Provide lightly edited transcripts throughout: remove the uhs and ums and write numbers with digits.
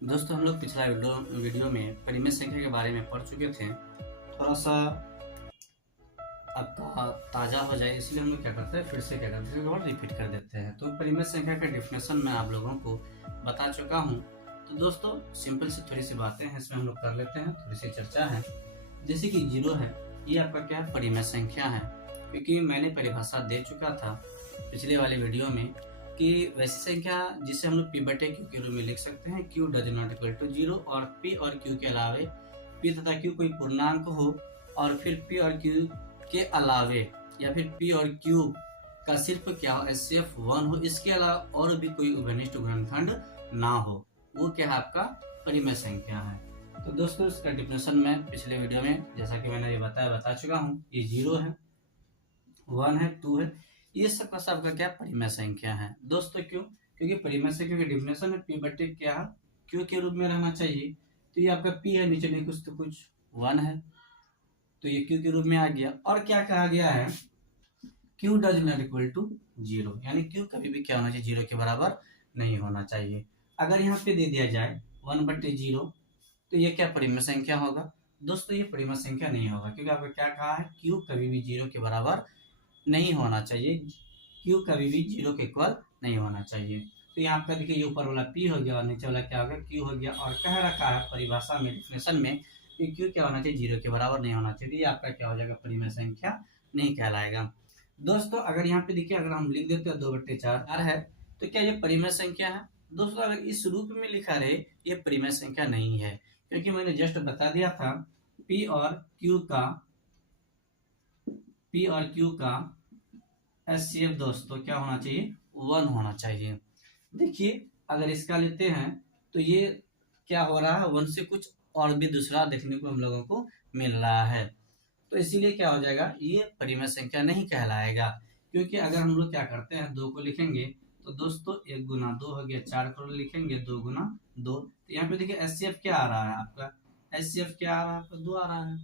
दोस्तों हम लोग पिछला वीडियो में परिमेय संख्या के बारे में पढ़ चुके थे। थोड़ा सा आपका ताज़ा हो जाए इसलिए हम लोग क्या करते हैं, फिर से क्या करते हैं, और रिपीट कर देते हैं। तो परिमेय संख्या का डिफिनेशन मैं आप लोगों को बता चुका हूँ। तो दोस्तों सिंपल सी थोड़ी सी बातें हैं, इसमें हम लोग कर लेते हैं, थोड़ी सी चर्चा है। जैसे कि 0 है, ये आपका क्या है, परिमेय संख्या है। क्योंकि मैंने परिभाषा दे चुका था पिछले वाले वीडियो में कि वैसी संख्या जिसे हम लोग p/q के रूप में लिख सकते हैं, q does not equal to 0, और p और q के अलावे p तथा q कोई पूर्णांक हो, और फिर p और q के अलावे या फिर p और q का सिर्फ क्या हो, HCF 1 हो, इसके अलावा और भी कोई उभयनिष्ठ गुणनखंड ना हो, वो क्या है, आपका परिमेय संख्या है। तो दोस्तों इसका डिफिनेशन मैं पिछले वीडियो में जैसा कि मैंने ये बता चुका हूँ। ये 0 है, 1 है, 2 है, ये सब का सबका क्या परिमेय संख्या है। दोस्तों क्यों? क्योंकि परिमेय संख्या का डिफिनेशन है p/q क्या है, q के रूप में रहना चाहिए। तो ये आपका p है, नीचे नहीं कुछ तो कुछ 1 है, तो ये q के रूप में आ गया। और क्या कहा गया है, q does not equal to 0, यानी q कभी भी क्या होना चाहिए, 0 के बराबर नहीं होना चाहिए। अगर यहाँ पे दे दिया जाए 1/0, तो ये क्या परिमेय संख्या होगा? दोस्तों ये परिमेय संख्या नहीं होगा, क्योंकि आपको क्या कहा है, q कभी भी 0 के बराबर नहीं होना चाहिए, q कभी भी 0 के इक्वल नहीं होना चाहिए। तो यहाँ आपका देखिए, ये ऊपर वाला p हो गया और नीचे वाला क्या हो गया, q हो गया। और कह रखा है परिभाषा में, डिफिनेशन में, कि q क्या होना चाहिए, 0 के बराबर नहीं होना चाहिए। ये आपका क्या हो जाएगा, परिमेय संख्या नहीं कहलाएगा। दोस्तों अगर यहाँ पे देखिए, अगर हम लिख देते हैं 2/4 है, तो क्या ये परिमेय संख्या है? दोस्तों अगर इस रूप में लिखा रहे, ये परिमेय संख्या नहीं है, क्योंकि मैंने जस्ट बता दिया था p और q का HCF दोस्तों क्या होना चाहिए, 1 होना चाहिए। देखिए अगर इसका लेते हैं तो ये क्या हो रहा है, 1 से कुछ और भी दूसरा देखने को हम लोगों को मिल रहा है। तो इसीलिए क्या हो जाएगा, ये परिमेय संख्या नहीं कहलाएगा। क्योंकि अगर हम लोग क्या करते हैं, 2 को लिखेंगे तो दोस्तों 1 गुना 2 हो गया, 4 को लिखेंगे 2 गुना 2। तो यहाँ पे देखिए HCF क्या आ रहा है आपका, HCF क्या आ रहा है आपका, 2 आ रहा है।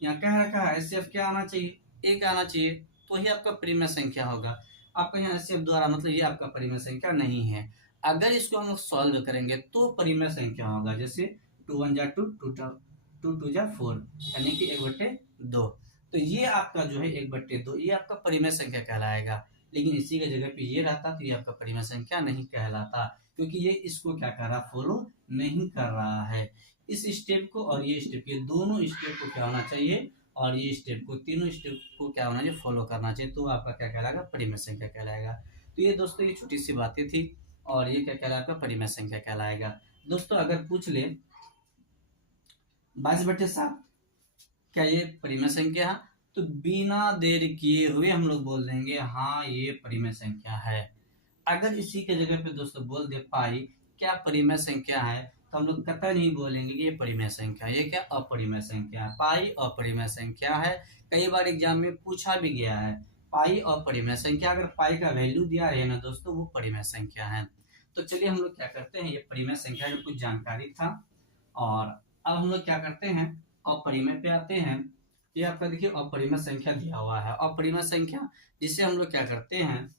यहाँ कह रखा है HCF क्या आना चाहिए, 1 आना चाहिए, तो ही आपका परिमेय संख्या होगा। आपका यहाँ HCF 2 आ रहा, मतलब ये आपका परिमेय संख्या नहीं है। अगर इसको हम लोग सॉल्व करेंगे तो परिमेय संख्या होगा। जैसे 2 1 जा 2, 2 2 जा 4, यानी कि 1/2। तो ये आपका जो है 1/2, ये आपका परिमेय संख्या कहलाएगा। लेकिन इसी के जगह पे ये रहता तो ये आपका परिमेय संख्या नहीं कहलाता, क्योंकि ये इसको क्या कर रहा, फॉलो नहीं कर रहा है। इस स्टेप को और ये स्टेप, ये दोनों स्टेप को क्या होना चाहिए, और ये स्टेप को, तीनों स्टेप को क्या होना चाहिए, फॉलो करना चाहिए। तो आपका क्या कहलाएगा, परिमेय संख्या कहलाएगा। तो ये दोस्तों ये छोटी सी बातें थी, और ये क्या कहलाएगा, परिमेय संख्या कहलाएगा। दोस्तों अगर पूछ ले 22/7 क्या ये परिमेय संख्या है, तो बिना देर किए हुए हम लोग बोल देंगे हाँ ये परिमेय संख्या है। अगर इसी के जगह पे दोस्तों बोल दे पाई क्या परिमेय संख्या है, तो हम लोग कतई नहीं बोलेंगे कि ये परिमेय संख्या है, ये क्या अपरिमेय संख्या है। पाई अपरिमेय संख्या है, कई बार एग्जाम में पूछा भी गया है, पाई अपरिमेय संख्या। अगर पाई का वैल्यू दिया है ना दोस्तों, वो परिमेय संख्या है। तो चलिए हम लोग क्या करते हैं, ये परिमेय संख्या का कुछ जानकारी था, और अब हम लोग क्या करते हैं, अपरिमेय पे आते हैं। ये आपका देखिए अपरिमेय संख्या दिया हुआ है, अपरिमेय संख्या जिसे हम लोग क्या करते हैं,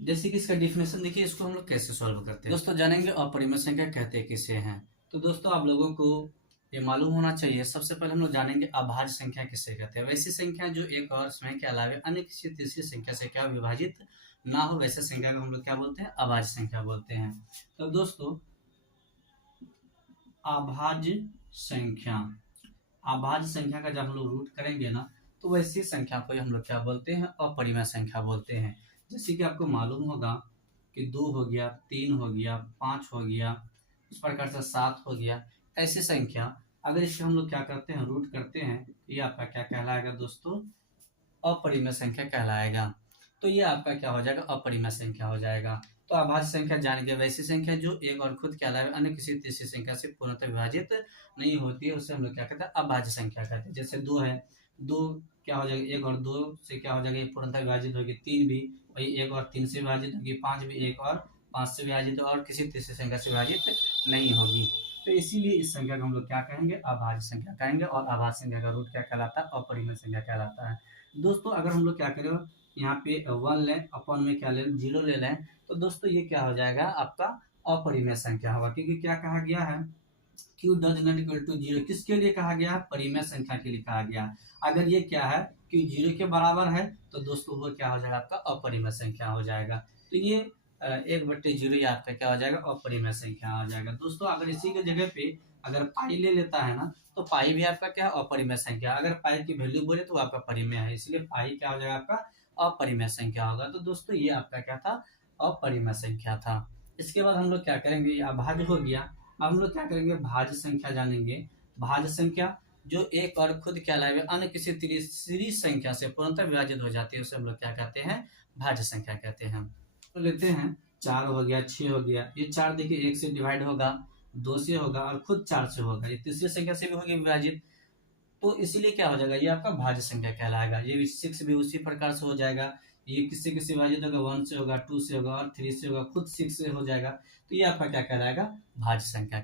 जैसे कि इसका डिफिनेशन देखिए, इसको हम लोग कैसे सॉल्व करते हैं। दोस्तों जानेंगे अपरिमेय संख्या कहते किसे हैं। तो दोस्तों आप लोगों को ये मालूम होना चाहिए। सबसे पहले हम लोग जानेंगे अभाज्य संख्या किसे कहते हैं। वैसी संख्या जो एक और समय के अलावे अन्य किसी तीसरी संख्या से क्या विभाजित ना हो, वैसे संख्या को हम लोग क्या बोलते हैं, अभाज्य संख्या बोलते हैं। तो दोस्तों अभाज्य संख्या, अभाज्य संख्या का जब हम लोग रूट करेंगे ना, तो वैसी संख्या को हम लोग क्या बोलते हैं, अपरिमेय संख्या बोलते हैं। जैसे कि आपको मालूम होगा कि 2 हो गया, 3 हो गया, 5 हो गया, इस प्रकार से 7 हो गया। ऐसी संख्या अगर इससे हम लोग क्या करते हैं, रूट करते हैं, तो ये आपका क्या कहलाएगा दोस्तों, अपरिमेय संख्या कहलाएगा। तो ये आपका क्या हो जाएगा, अपरिमेय संख्या हो जाएगा। तो अभाज्य संख्या जान गए, वैसी संख्या जो एक और खुद के अलावा अन्य किसी तीसरी संख्या से पूर्णतः विभाजित नहीं होती है, उसे हम लोग क्या कहते हैं, अभाज्य संख्या कहते हैं। जैसे 2 है, 2 क्या हो जाएगा, 1 और 2 से क्या हो जाएगा, ये पूर्णतः विभाजित होगी। 3 भी वही 1 और 3 से विभाजित होगी। 5 भी 1 और 5 से विभाजित, और किसी तीसरी संख्या से विभाजित नहीं होगी। तो इसीलिए इस संख्या को हम लोग क्या कहेंगे, अभाज्य संख्या कहेंगे। और अभाज्य संख्या का रूट क्या कहलाता है, अपरिमेय संख्या कहलाता है। दोस्तों अगर हम लोग क्या करें, यहाँ पे 1 लें, अपन में क्या ले 0 ले लें, तो दोस्तों ये क्या हो जाएगा, आपका अपरिमेय संख्या होगा, क्योंकि क्या कहा गया है, q does not equal to zero, किसके लिए कहा गया है, परिमेय संख्या के लिए कहा गया। अगर ये क्या है, q जीरो के बराबर है तो दोस्तों वो क्या हो जाएगा, आपका अपरिमेय संख्या हो जाएगा। तो ये 1/0 ये आपका क्या हो जाएगा, अपरिमेय संख्या हो जाएगा। दोस्तों अगर इसी के जगह पे अगर पाई ले लेता है ना, तो पाई भी आपका क्या, अपरिमेय संख्या। अगर पाई की वैल्यू बोले तो आपका परिमेय है, इसलिए पाई क्या हो जाएगा, आपका अपरिमेय संख्या होगा। तो दोस्तों ये आपका क्या था, अपरिमेय संख्या था। इसके बाद हम लोग क्या करेंगे, ये अभाज्य हो गया। अब हम लोग क्या करेंगे, भाज्य संख्या जानेंगे। भाज्य संख्या जो एक और खुद क्या अलावा अन्य किसी तीसरी संख्या से पूर्णतः विभाजित हो जाती है, उसे हम लोग क्या कहते हैं, भाज्य संख्या कहते हैं। तो लेते हैं 4 हो गया, 6 हो गया। ये 4 देखिए 1 से डिवाइड होगा, 2 से होगा और खुद 4 से होगा। ये तीसरी संख्या से भी होगी विभाजित, तो इसीलिए क्या हो जाएगा, ये आपका भाज्य संख्या कहलाएगा। ये भी 6 भी उसी प्रकार से हो जाएगा। ये किससे किससे विभाजित होगा, 1 से होगा, 2 से होगा और 3 से होगा, खुद 6 से हो जाएगा। तो ये आपका क्या कहलाएगा, भाज्य संख्या।